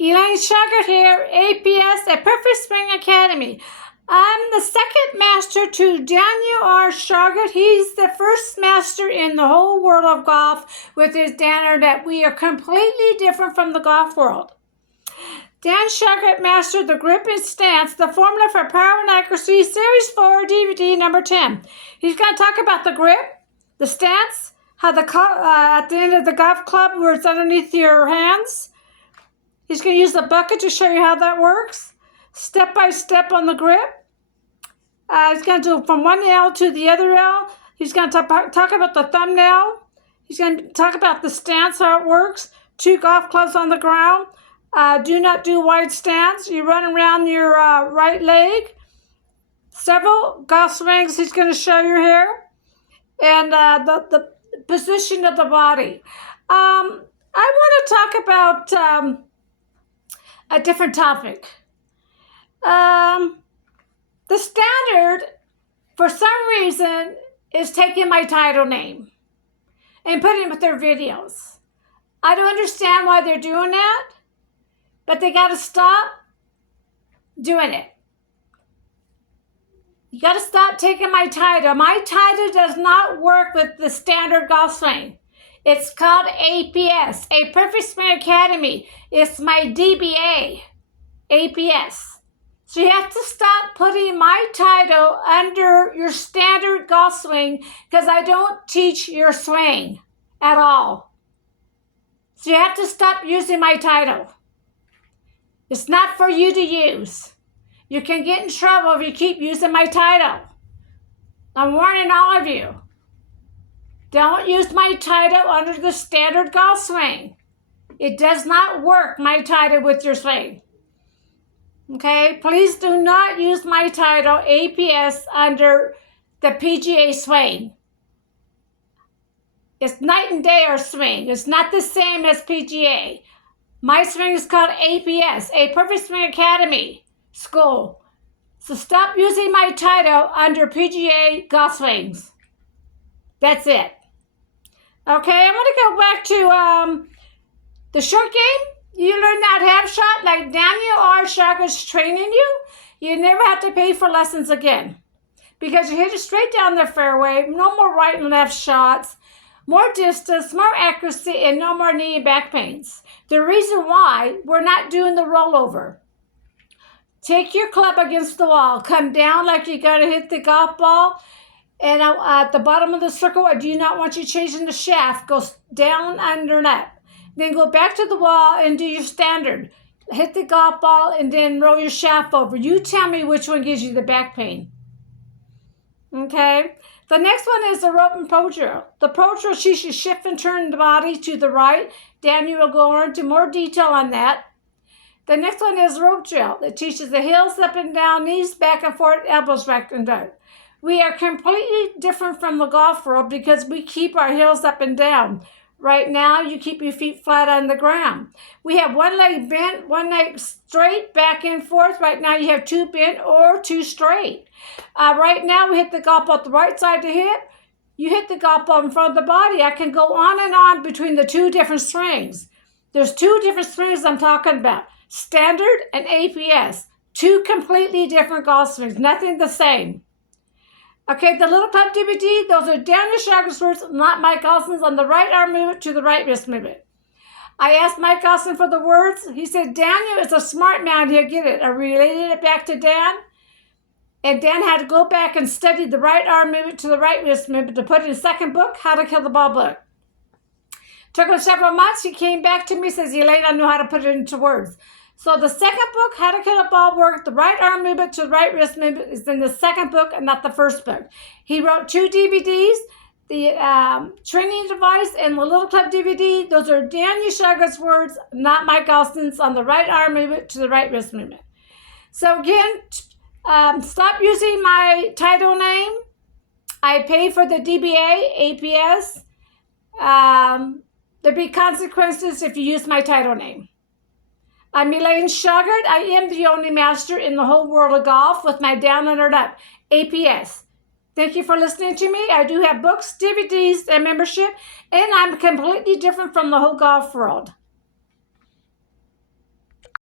Elaine Shauger here, APS, a Perfect Swing Academy. I'm the second master to Daniel R. Shauger. He's the first master in the whole world of golf with his Danner that we are completely different from the golf world. Dan Shauger mastered the grip and stance, the formula for power and accuracy, Series 4, DVD number 10. He's going to talk about the grip, the stance, how the at the end of the golf club where it's underneath your hands. He's going to use the bucket to show you how that works, step by step on the grip. He's going to do from one L to the other L. He's going to talk about the thumbnail. He's going to talk about the stance, how it works. 2 golf clubs on the ground. Do not do wide stance. You run around your right leg. Several golf swings he's going to show you here. And the position of the body. I want to talk about a different topic. The standard, for some reason, is taking my title name and putting it with their videos. I don't understand why they're doing that, but they got to stop doing it. You got to stop taking my title. My title does not work with the standard golf swing. It's called APS, a Perfect Swing Academy. It's my DBA, APS. So you have to stop putting my title under your standard golf swing because I don't teach your swing at all. So you have to stop using my title. It's not for you to use. You can get in trouble if you keep using my title. I'm warning all of you. Don't use my title under the standard golf swing. It does not work, my title, with your swing. Okay? Please do not use my title, APS, under the PGA swing. It's night and day our swing. It's not the same as PGA. My swing is called APS, a Perfect Swing Academy school. So stop using my title under PGA golf swings. That's it. Okay, I want to go back to the short game. You learn that half shot like Daniel R. Shauger's training you. You never have to pay for lessons again because you hit it straight down the fairway. No more right and left shots. More distance, more accuracy, and no more knee and back pains. The reason why we're not doing the rollover. Take your club against the wall. Come down like you're going to hit the golf ball. And at the bottom of the circle, I do not want you changing the shaft. Go down under that. Then go back to the wall and do your standard. Hit the golf ball and then roll your shaft over. You tell me which one gives you the back pain. Okay? The next one is the rope and pro drill. The pro drill, she should shift and turn the body to the right. Daniel will go into more detail on that. The next one is rope drill. It teaches the heels up and down, knees back and forth, elbows back and down. We are completely different from the golf world because we keep our heels up and down. Right now, you keep your feet flat on the ground. We have one leg bent, one leg straight, back and forth. Right now, you have 2 bent or 2 straight. Right now, we hit the golf ball at the right side to hit. You hit the golf ball in front of the body. I can go on and on between the 2 different swings. There's 2 different swings I'm talking about. Standard and APS. 2 completely different golf swings. Nothing the same. Okay, the little club DVD, those are Daniel Shauger's words, not Mike Olson's, on the right arm movement to the right wrist movement. I asked Mike Olson for the words. He said, Daniel is a smart man. He'll get it. I related it back to Dan. And Dan had to go back and study the right arm movement to the right wrist movement to put in his second book, How to Kill the Ball book. Took him several months. He came back to me and says, Elaine, I know how to put it into words. So the second book, How to Kill a Ball Work, the right arm movement to the right wrist movement, is in the second book and not the first book. He wrote 2 DVDs, the training device and the little club DVD. Those are Daniel Shauger's words, not Mike Alston's, on the right arm movement to the right wrist movement. So again, stop using my title name. I pay for the DBA, APS. There'll be consequences if you use my title name. I'm Elaine Shauger. I am the only master in the whole world of golf with my down and up APS. Thank you for listening to me. I do have books, DVDs, and membership, and I'm completely different from the whole golf world.